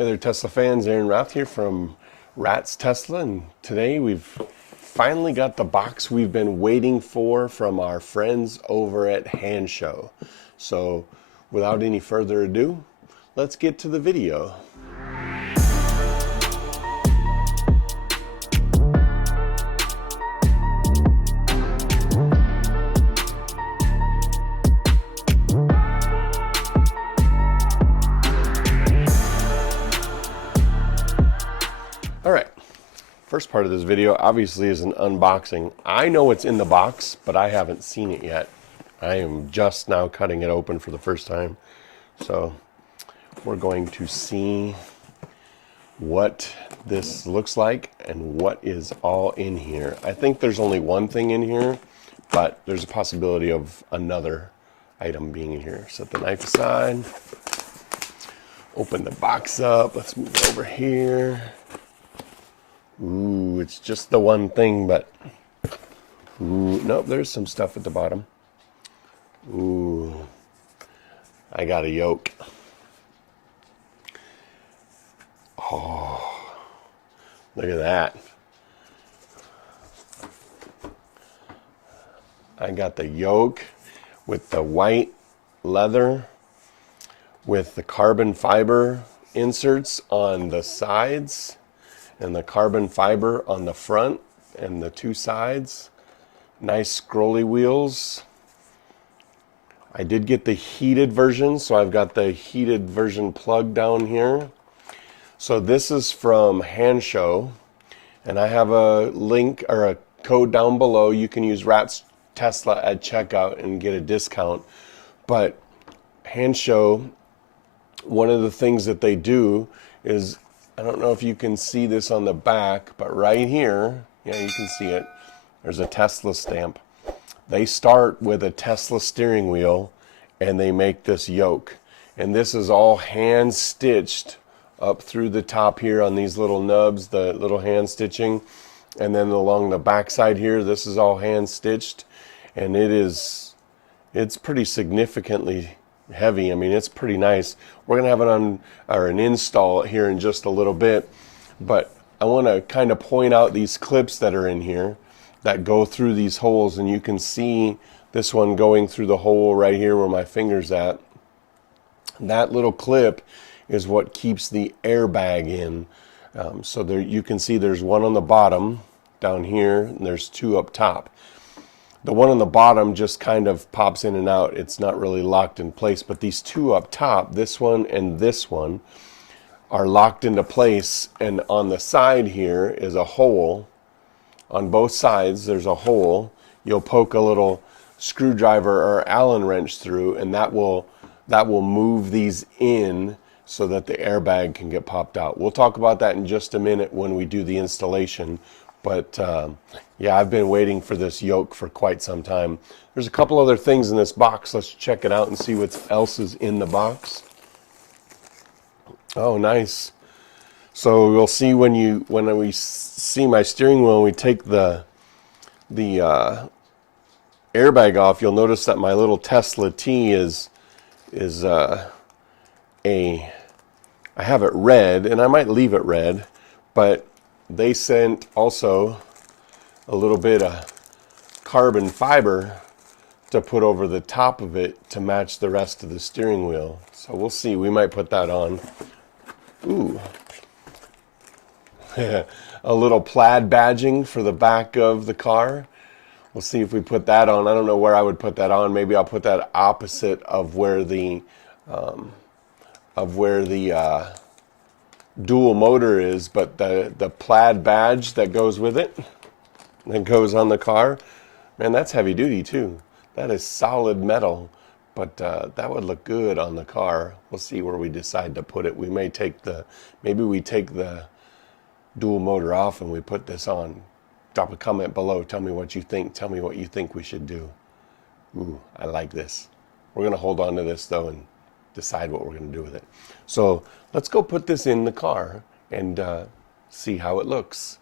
Hey there, Tesla fans. Aaron Roth here from Rat's Tesla, and today we've finally got the box we've been waiting for from our friends over at Hansshow. So without any further ado, let's get to the video. All right, first part of this video obviously is an unboxing. I know what's in the box, but I haven't seen it yet. I am just now cutting it open for the first time. So we're going to see what this looks like and what is all in here. I think there's only one thing in here, but there's a possibility of another item being in here. Set the knife aside, open the box up. Let's move it over here. Ooh, it's just the one thing, but ooh, nope, there's some stuff at the bottom. Ooh, I got a yoke. Oh, look at that. I got the yoke with the white leather with the carbon fiber inserts on the sides and the carbon fiber on the front and the two sides. Nice scrolly wheels. I did get the heated version, so I've got the heated version plug down here. So this is from Hansshow, and I have a link or a code down below. You can use Rat's Tesla at checkout and get a discount. But Hansshow, one of the things that they do is, I don't know if you can see this on the back, but right here, yeah, you can see it. There's a Tesla stamp. They start with a Tesla steering wheel and they make this yoke. And this is all hand stitched up through the top here on these little nubs, the little hand stitching. And then along the back side here, this is all hand stitched. And it's pretty significantly heavy. I mean, it's pretty nice. We're gonna have an install here in just a little bit, but I want to kind of point out these clips that are in here that go through these holes, and you can see this one going through the hole right here where my finger's at. That little clip is what keeps the airbag in. So there you can see there's one on the bottom down here, and there's two up top. The one on the bottom just kind of pops in and out. It's not really locked in place, but these two up top, this one and this one, are locked into place. And on the side here is a hole. On both sides, there's a hole. You'll poke a little screwdriver or Allen wrench through, and that will move these in so that the airbag can get popped out. We'll talk about that in just a minute when we do the installation. But yeah, I've been waiting for this yoke for quite some time. There's a couple other things in this box. Let's check it out and see what else is in the box. Oh, nice. So we'll see when we see my steering wheel and we take the airbag off, you'll notice that my little Tesla T I have it red, and I might leave it red, but they sent also a little bit of carbon fiber to put over the top of it to match the rest of the steering wheel. So we'll see. We might put that on. Ooh. A little plaid badging for the back of the car. We'll see if we put that on. I don't know where I would put that on. Maybe I'll put that opposite of where the dual motor is, but the plaid badge that goes with it, that goes on the car, man, that's heavy duty too. That is solid metal, but that would look good on the car. We'll see where we decide to put it. We may maybe we take the dual motor off and we put this on. Drop a comment below. Tell me what you think. Tell me what you think we should do. Ooh, I like this. We're gonna hold on to this though and decide what we're going to do with it. So let's go put this in the car and see how it looks.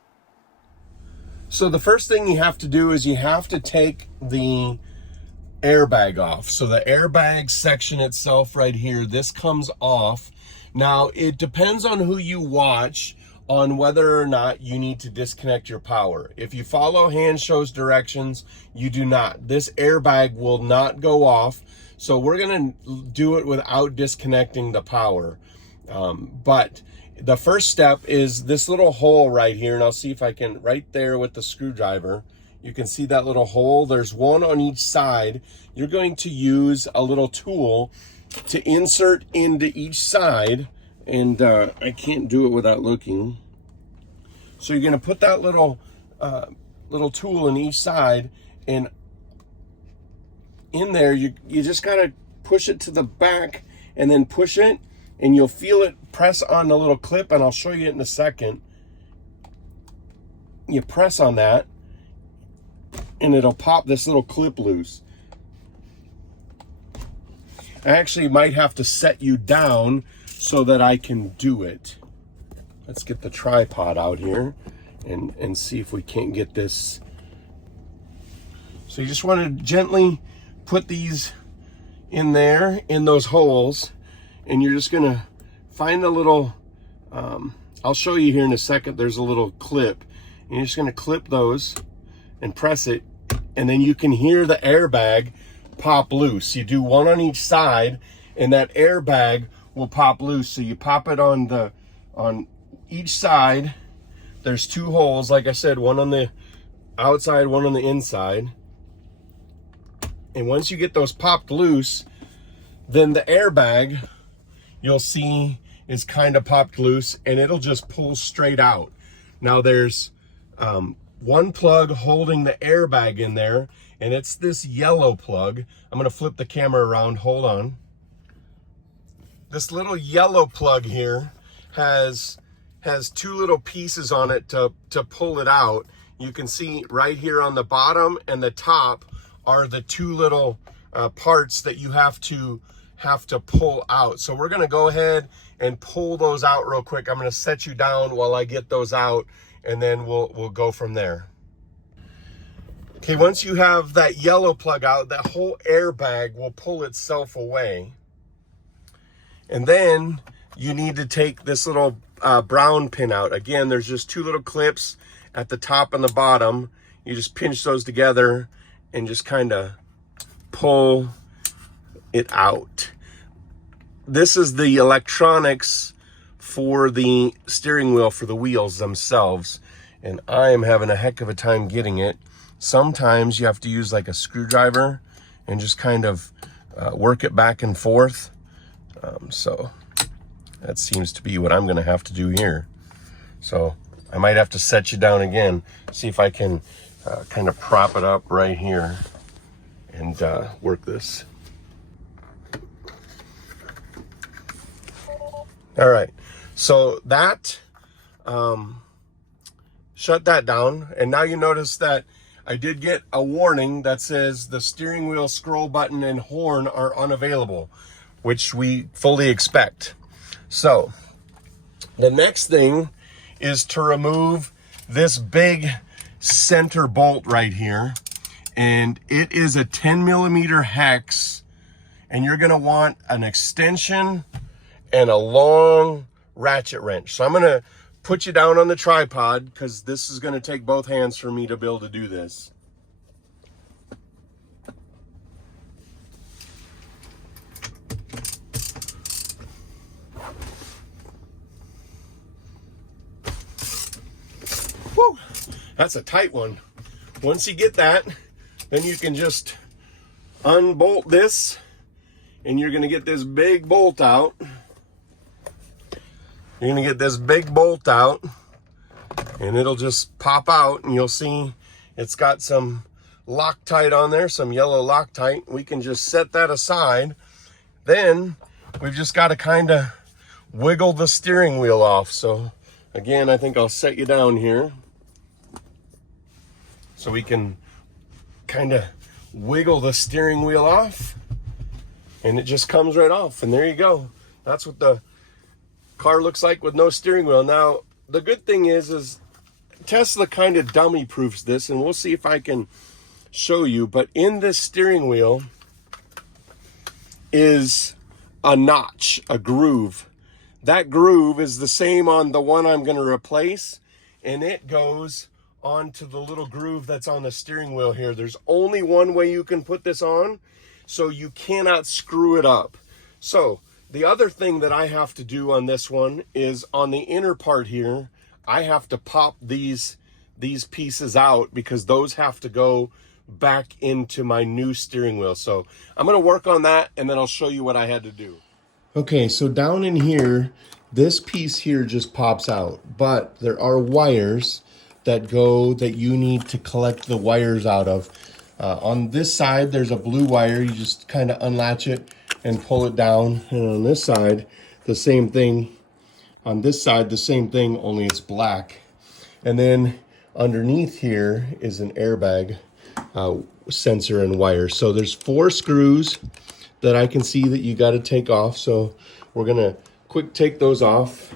So the first thing you have to do is you have to take the airbag off. So the airbag section itself right here, this comes off. Now, it depends on who you watch on whether or not you need to disconnect your power. If you follow Hannshow's directions, you do not. This airbag will not go off, so we're gonna do it without disconnecting the power. But the first step is this little hole right here, and I'll see if I can, right there with the screwdriver, you can see that little hole. There's one on each side. You're going to use a little tool to insert into each side, and I can't do it without looking. So you're gonna put that little tool in each side, and in there you just gotta push it to the back and then push it, and you'll feel it press on the little clip, and I'll show you it in a second. You press on that and it'll pop this little clip loose. I actually might have to set you down so that I can do it. Let's get the tripod out here and see if we can't get this. So you just want to gently put these in there, in those holes, and you're just gonna find a little, I'll show you here in a second, there's a little clip. And you're just gonna clip those and press it, and then you can hear the airbag pop loose. You do one on each side, and that airbag will pop loose. So you pop it on each side. There's two holes, like I said, one on the outside, one on the inside. And once you get those popped loose, then the airbag, you'll see, is kind of popped loose, and it'll just pull straight out. Now there's one plug holding the airbag in there, and it's this yellow plug. I'm gonna flip the camera around, hold on. This little yellow plug here has two little pieces on it to pull it out. You can see right here on the bottom and the top are the two little parts that you have to pull out. So we're gonna go ahead and pull those out real quick. I'm gonna set you down while I get those out, and then we'll go from there. Okay, once you have that yellow plug out, that whole airbag will pull itself away. And then you need to take this little brown pin out. Again, there's just two little clips at the top and the bottom. You just pinch those together and just kind of pull it out. This is the electronics for the steering wheel, for the wheels themselves, and I am having a heck of a time getting it. Sometimes you have to use like a screwdriver and just kind of work it back and forth. So that seems to be what I'm gonna have to do here. So I might have to set you down again, see if I can kind of prop it up right here and work this. All right, so that shut that down, and now you notice that I did get a warning that says the steering wheel scroll button and horn are unavailable, which we fully expect. So the next thing is to remove this big center bolt right here, and it is a 10mm hex, and you're gonna want an extension and a long ratchet wrench. So I'm gonna put you down on the tripod because this is gonna take both hands for me to be able to do this. Woo, that's a tight one. Once you get that, then you can just unbolt this, and you're gonna get this big bolt out. You're gonna get this big bolt out, and it'll just pop out, and you'll see it's got some Loctite on there, some yellow Loctite. We can just set that aside. Then we've just got to kind of wiggle the steering wheel off. So again, I think I'll set you down here so we can kind of wiggle the steering wheel off, and it just comes right off, and there you go. That's what the car looks like with no steering wheel. Now the good thing is Tesla kind of dummy proofs this, and we'll see if I can show you, but in this steering wheel is a notch, a groove that groove is the same on the one I'm going to replace, and it goes onto the little groove that's on the steering wheel here. There's only one way you can put this on, so you cannot screw it up. So the other thing that I have to do on this one is on the inner part here, I have to pop these pieces out because those have to go back into my new steering wheel. So I'm going to work on that, and then I'll show you what I had to do. Okay, so down in here, this piece here just pops out, but there are wires that you need to collect the wires out of. On this side, there's a blue wire. You just kind of unlatch it and pull it down. And on this side, the same thing. On this side, the same thing, only it's black. And then underneath here is an airbag sensor and wire. So there's 4 screws that I can see that you got to take off. So we're gonna quick take those off.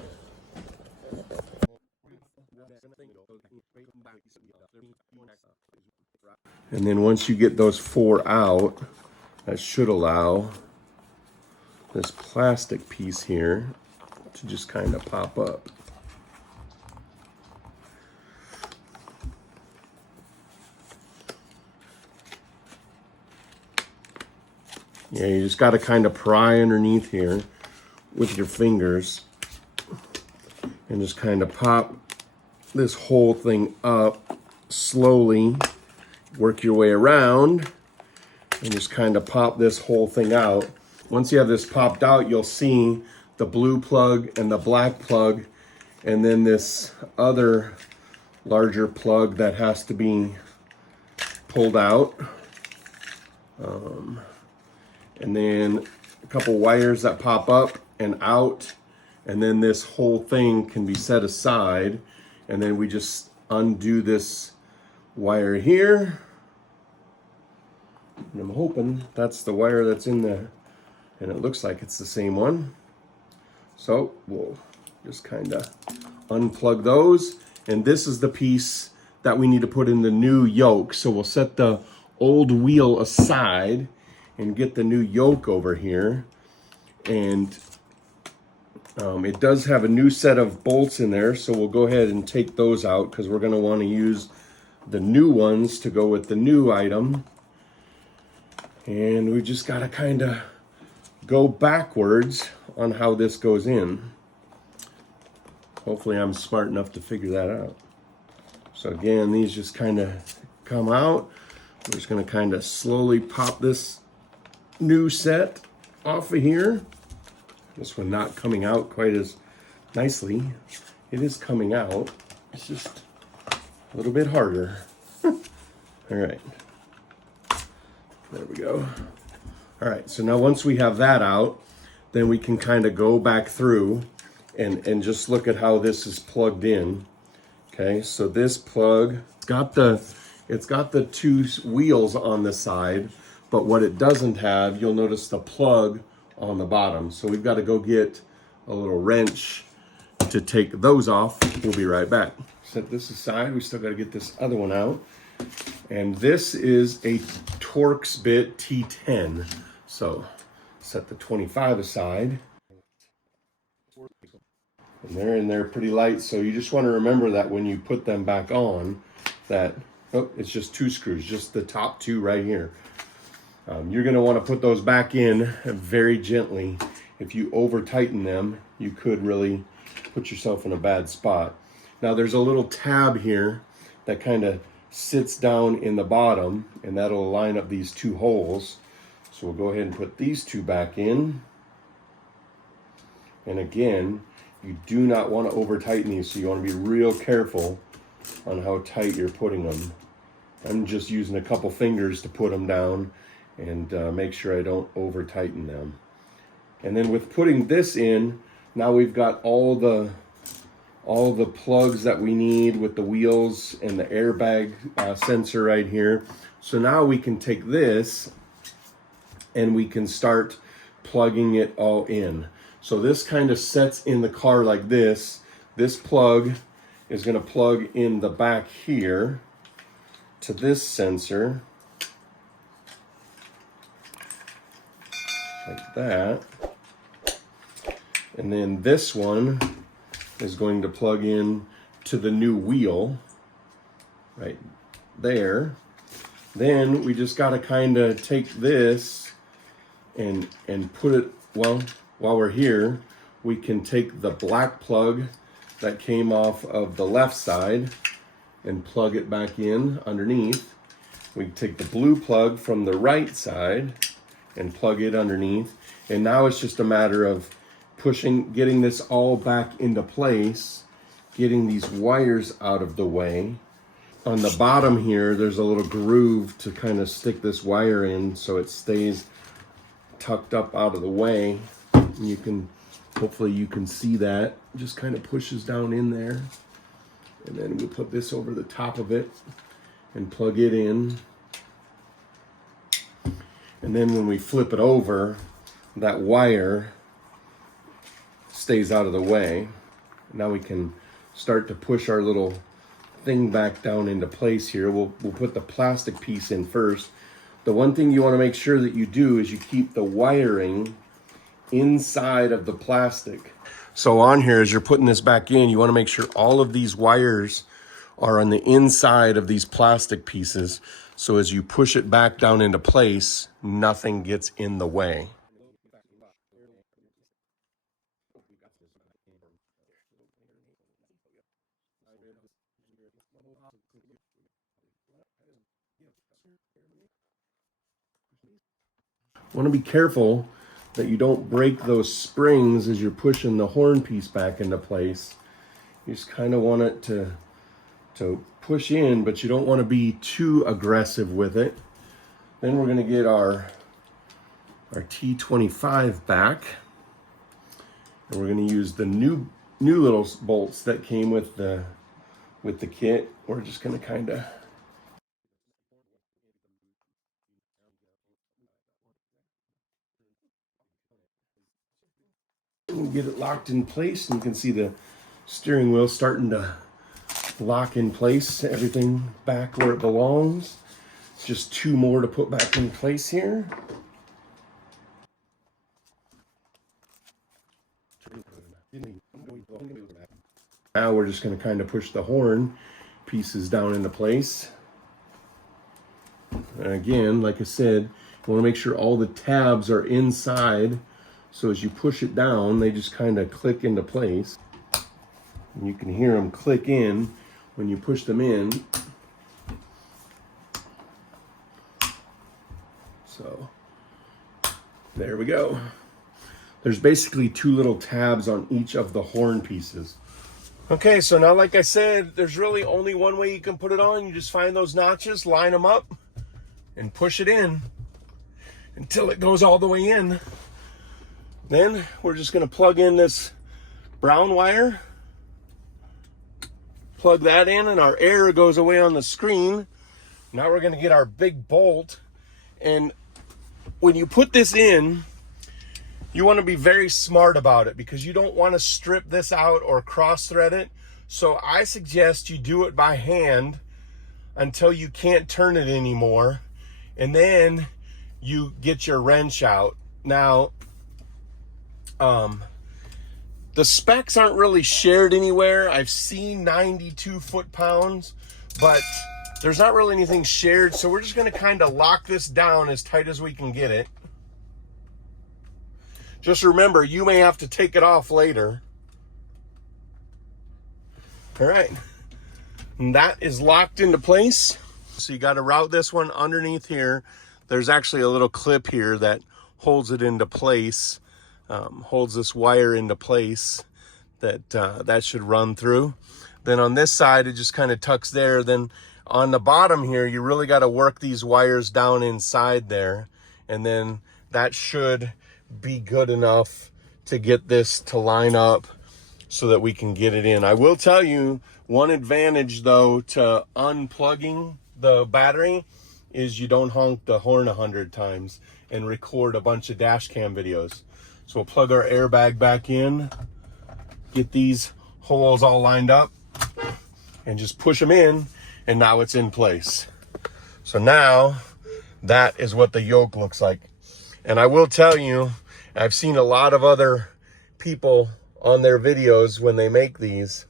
And then once you get those 4 out, that should allow this plastic piece here to just kind of pop up. Yeah, you just got to kind of pry underneath here with your fingers and just kind of pop this whole thing up slowly. Work your way around and just kind of pop this whole thing out. Once you have this popped out, you'll see the blue plug and the black plug, and then this other larger plug that has to be pulled out. And then a couple wires that pop up and out, and then this whole thing can be set aside, and then we just undo this wire here, and I'm hoping that's the wire that's in there, and it looks like it's the same one. So we'll just kind of unplug those, and this is the piece that we need to put in the new yoke. So we'll set the old wheel aside and get the new yoke over here, and it does have a new set of bolts in there, so we'll go ahead and take those out because we're going to want to use the new ones to go with the new item. And we just got to kind of go backwards on how this goes in. Hopefully I'm smart enough to figure that out. So again, these just kind of come out. We're just going to kind of slowly pop this new set off of here. This one not coming out quite as nicely. It is coming out. It's just a little bit harder. All right. There we go. All right, so now once we have that out, then we can kind of go back through and just look at how this is plugged in. Okay, so this plug, it's got the 2 wheels on the side, but what it doesn't have, you'll notice the plug on the bottom. So we've got to go get a little wrench to take those off. We'll be right back. Set this aside. We still got to get this other one out. And this is a Torx bit T10. So set the 25 aside. And they're in there pretty light. So you just want to remember that when you put them back on, that, oh, it's just 2 screws, just the top 2 right here. You're going to want to put those back in very gently. If you over tighten them, you could really put yourself in a bad spot. Now there's a little tab here that kind of sits down in the bottom, and that'll line up these 2 holes. So we'll go ahead and put these 2 back in. And again, you do not want to over tighten these, so you want to be real careful on how tight you're putting them. I'm just using a couple fingers to put them down and make sure I don't over tighten them. And then with putting this in, now we've got all the plugs that we need with the wheels and the airbag sensor right here. So now we can take this and we can start plugging it all in. So this kind of sets in the car like this. This plug is going to plug in the back here to this sensor, like that. And then this one is going to plug in to the new wheel right there. Then we just got to kind of take this and put it, well, while we're here, we can take the black plug that came off of the left side and plug it back in underneath. We can take the blue plug from the right side and plug it underneath. And now it's just a matter of getting this all back into place, getting these wires out of the way. On the bottom here, there's a little groove to kind of stick this wire in so it stays tucked up out of the way. And you can, hopefully you can see that. Just kind of pushes down in there. And then we'll put this over the top of it and plug it in. And then when we flip it over, that wire stays out of the way. Now we can start to push our little thing back down into place here. We'll put the plastic piece in first. The one thing you want to make sure that you do is you keep the wiring inside of the plastic. So on here, as you're putting this back in, you want to make sure all of these wires are on the inside of these plastic pieces. So as you push it back down into place, nothing gets in the way. Want to be careful that you don't break those springs as you're pushing the horn piece back into place. You just kind of want it to push in, but you don't want to be too aggressive with it. Then we're going to get our T25 back, and we're going to use the new little bolts that came with the kit. We're just going to kind of get it locked in place, and you can see the steering wheel starting to lock in place, everything back where it belongs. Just two more to put back in place here. Now we're just going to kind of push the horn pieces down into place. And again, like I said, you want to make sure all the tabs are inside. So as you push it down, they just kind of click into place. And you can hear them click in when you push them in. So there we go. There's basically two little tabs on each of the horn pieces. Okay, so now like I said, there's really only one way you can put it on. You just find those notches, line them up, and push it in until it goes all the way in. Then we're just going to plug in this brown wire, plug that in, and our error goes away on the screen. Now we're going to get our big bolt, and when you put this in, you want to be very smart about it because you don't want to strip this out or cross thread it. So I suggest you do it by hand until you can't turn it anymore, and then you get your wrench out. Now, the specs aren't really shared anywhere. I've seen 92 foot-pounds, but there's not really anything shared. So we're just going to kind of lock this down as tight as we can get it. Just remember, you may have to take it off later. All right. And that is locked into place. So you got to route this one underneath here. There's actually a little clip here that holds it into place. Holds this wire into place that should run through. Then on this side, it just kind of tucks there. Then on the bottom here, you really got to work these wires down inside there. And then that should be good enough to get this to line up so that we can get it in. I will tell you one advantage though to unplugging the battery is you don't honk the horn 100 times and record a bunch of dash cam videos. So we'll plug our airbag back in, get these holes all lined up, and just push them in, and now it's in place. So now that is what the yoke looks like. And I will tell you, I've seen a lot of other people on their videos when they make these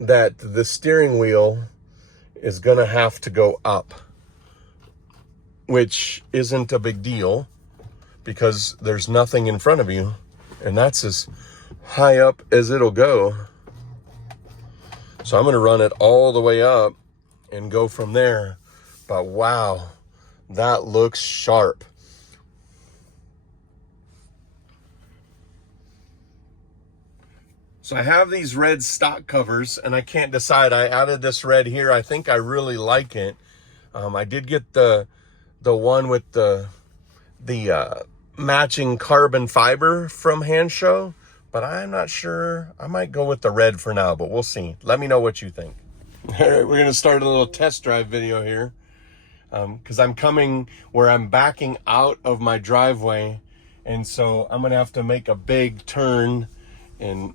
that the steering wheel is going to have to go up, which isn't a big deal because there's nothing in front of you, and that's as high up as it'll go. So I'm going to run it all the way up and go from there. But wow, that looks sharp. So I have these red stock covers, and I can't decide. I added this red here. I think I really like it. I did get the one with the matching carbon fiber from Hansshow, but I'm not sure. I might go with the red for now, but we'll see. Let me know what you think. All right, we're gonna start a little test drive video here because I'm coming where I'm backing out of my driveway, and so I'm gonna have to make a big turn. And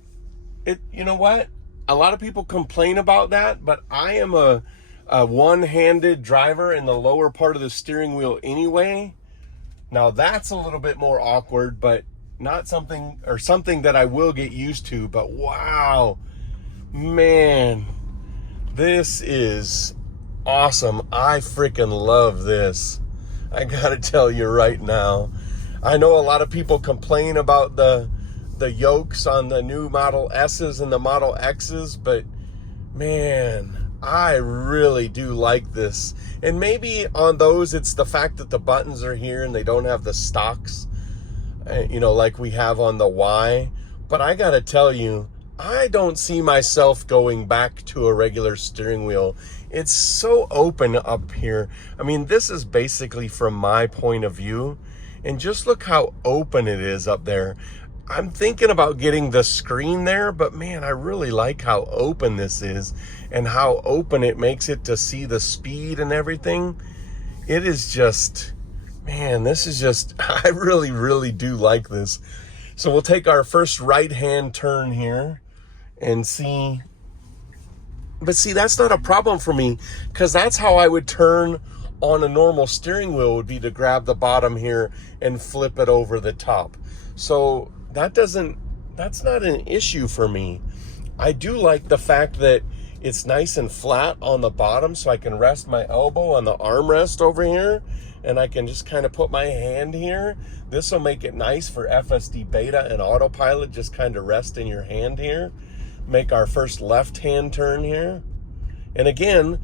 you know what? A lot of people complain about that, but I am a one-handed driver in the lower part of the steering wheel anyway. Now that's a little bit more awkward, but not something that I will get used to. But wow, man, this is awesome. I freaking love this. I gotta tell you right now. I know a lot of people complain about the yokes on the new Model S's and the Model X's, but man, I really do like this. And maybe on those it's the fact that the buttons are here and they don't have the stocks, you know, like we have on the Y. But I gotta tell you, I don't see myself going back to a regular steering wheel. It's so open up here. I mean, this is basically from my point of view, and just look how open it is up there. I'm thinking about getting the screen there, but man, I really like how open this is and how open it makes it to see the speed and everything. It is just, man, this is just, I really, really do like this. So we'll take our first right-hand turn here and see. But see, that's not a problem for me because that's how I would turn on a normal steering wheel, would be to grab the bottom here and flip it over the top. So that's not an issue for me. I do like the fact that it's nice and flat on the bottom, so I can rest my elbow on the armrest over here, and I can just kind of put my hand here. This will make it nice for FSD Beta and autopilot, just kind of rest in your hand here. Make our first left-hand turn here. And again,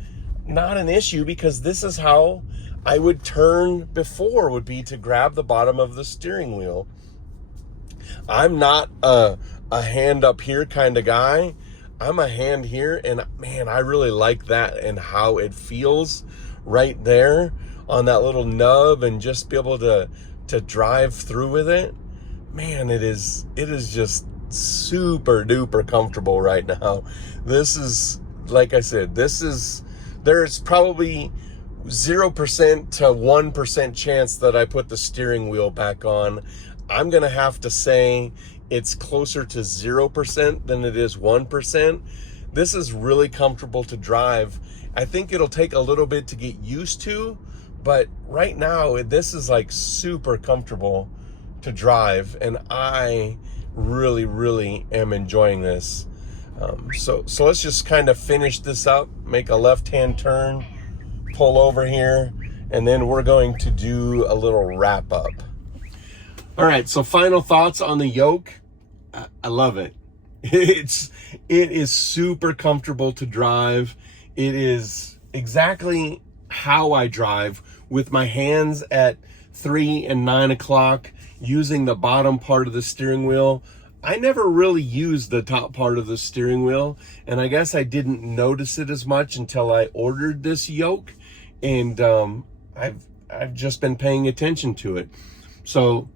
not an issue because this is how I would turn before, would be to grab the bottom of the steering wheel. I'm not a hand up here kind of guy. I'm a hand here, and man, I really like that and how it feels right there on that little nub, and just be able to drive through with it. Man, it is just super duper comfortable right now. This is, like I said, there's probably 0% to 1% chance that I put the steering wheel back on. I'm gonna have to say it's closer to 0% than it is 1%. This is really comfortable to drive. I think it'll take a little bit to get used to, but right now this is like super comfortable to drive, and I really, really am enjoying this. So let's just kind of finish this up, make a left-hand turn, pull over here, and then we're going to do a little wrap up. All right, so final thoughts on the Yoke. I love it. It is super comfortable to drive. It is exactly how I drive, with my hands at 3 and 9 o'clock, using the bottom part of the steering wheel. I never really used the top part of the steering wheel, and I guess I didn't notice it as much until I ordered this Yoke, and I've just been paying attention to it. So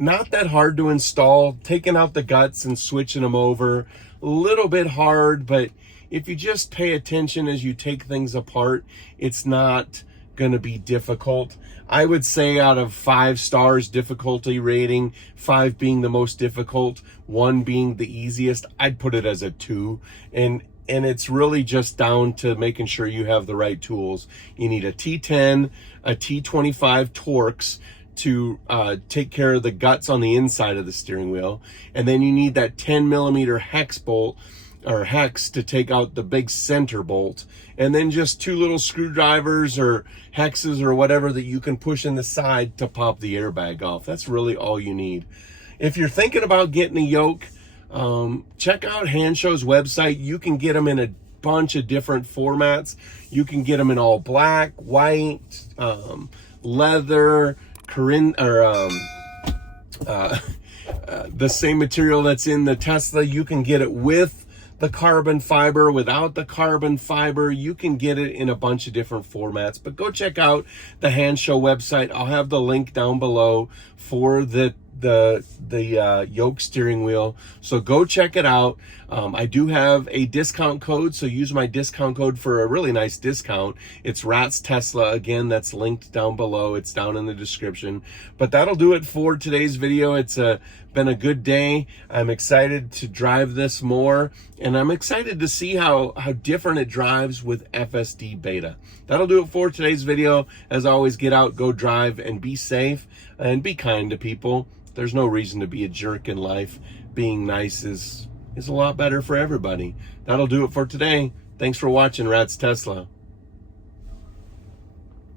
not that hard to install. Taking out the guts and switching them over, a little bit hard, but if you just pay attention as you take things apart, it's not going to be difficult. I would say out of 5 stars difficulty rating, 5 being the most difficult, 1 being the easiest, I'd put it as a 2. And it's really just down to making sure you have the right tools. You need a T10, a T25 Torx to take care of the guts on the inside of the steering wheel. And then you need that 10mm hex bolt or hex to take out the big center bolt. And then just 2 little screwdrivers or hexes or whatever that you can push in the side to pop the airbag off. That's really all you need. If you're thinking about getting a yoke, check out Hanssshow's website. You can get them in a bunch of different formats. You can get them in all black, white, leather, the same material that's in the Tesla. You can get it with the carbon fiber, without the carbon fiber. You can get it in a bunch of different formats, but go check out the Hansshow website. I'll have the link down below for the Yoke steering wheel, so go check it out. I do have a discount code, so use my discount code for a really nice discount. It's Rats Tesla. Again, that's linked down below. It's down in the description. But that'll do it for today's video. It's been a good day. I'm excited to drive this more, and I'm excited to see how different it drives with FSD Beta. That'll do it for today's video. As always, get out, go drive, and be safe, and be kind to people. There's no reason to be a jerk in life. Being nice is a lot better for everybody. That'll do it for today. Thanks for watching Rats Tesla.